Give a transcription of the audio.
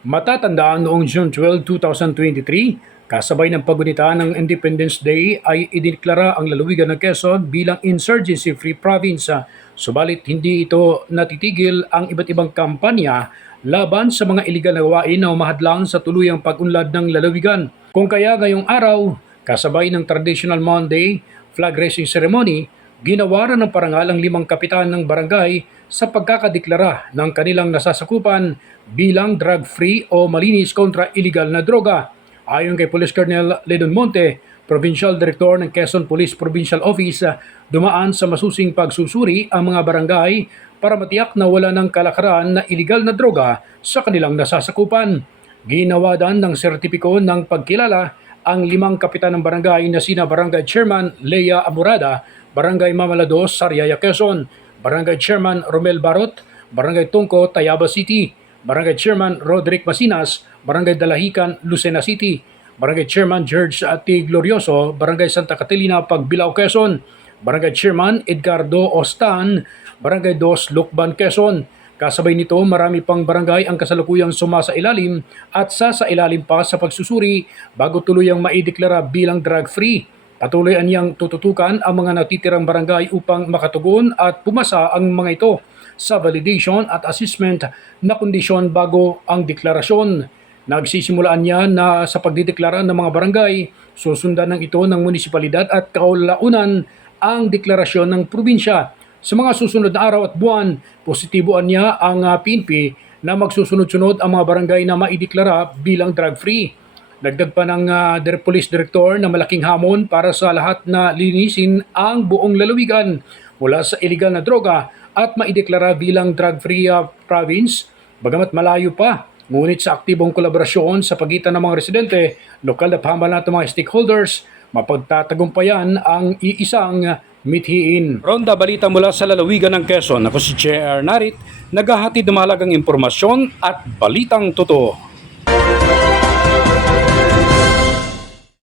Matatandaan noong June 12, 2023, kasabay ng pagunita ng Independence Day ay idineklara ang lalawigan ng Quezon bilang insurgency-free province. Subalit hindi ito natitigil ang iba't ibang kampanya laban sa mga iligal na gawain na umahadlang sa tuluyang pag-unlad ng lalawigan. Kung kaya ngayong araw, kasabay ng traditional Monday flag raising ceremony, ginawaran ng parangal ang 5 kapitan ng barangay sa pagkakadeklara ng kanilang nasasakupan bilang drug-free o malinis kontra iligal na droga. Ayon kay Police Colonel Ledon Monte, Provincial Director ng Quezon Police Provincial Office, dumaan sa masusing pagsusuri ang mga barangay para matiyak na wala ng kalakaran na iligal na droga sa kanilang nasasakupan. Ginawadan ng sertipiko ng pagkilala ang 5 kapitan ng barangay na sina Barangay Chairman Leia Amurada, Barangay Mamalados, Sariaya, Quezon, Barangay Chairman Romel Barot, Barangay Tungko, Tayaba City, Barangay Chairman Roderick Masinas, Barangay Dalahican, Lucena City, Barangay Chairman George T. Glorioso, Barangay Santa Catalina, Pagbilao, Quezon, Barangay Chairman Edgardo Ostan, Barangay 2, Lukban, Quezon. Kasabay nito, marami pang barangay ang kasalukuyang sumasailalim at sasailalim pa sa pagsusuri bago tuluyang maideklara bilang drug-free. Patuloy niyang tututukan ang mga natitirang barangay upang makatugon at pumasa ang mga ito sa validation at assessment na kondisyon bago ang deklarasyon. Nagsisimulaan niya na sa pagdideklara ng mga barangay, susundan ng ito ng munisipalidad at kaulaunan ang deklarasyon ng probinsya. Sa mga susunod na araw at buwan, positiboan niya ang PNP na magsusunod-sunod ang mga barangay na maideklara bilang drug-free. Dagdag pa ng Police Director na malaking hamon para sa lahat na linisin ang buong lalawigan mula sa iligal na droga at maideklara bilang drug-free province. Bagamat malayo pa, ngunit sa aktibong kolaborasyon sa pagitan ng mga residente, lokal na pamahalaan at mga stakeholders, mapagtatagumpayan ang iisang mithiin. Ronda balita mula sa lalawigan ng Quezon. Ako si J.R. Narit, naghahatid ng mahalagang impormasyon at balitang totoo.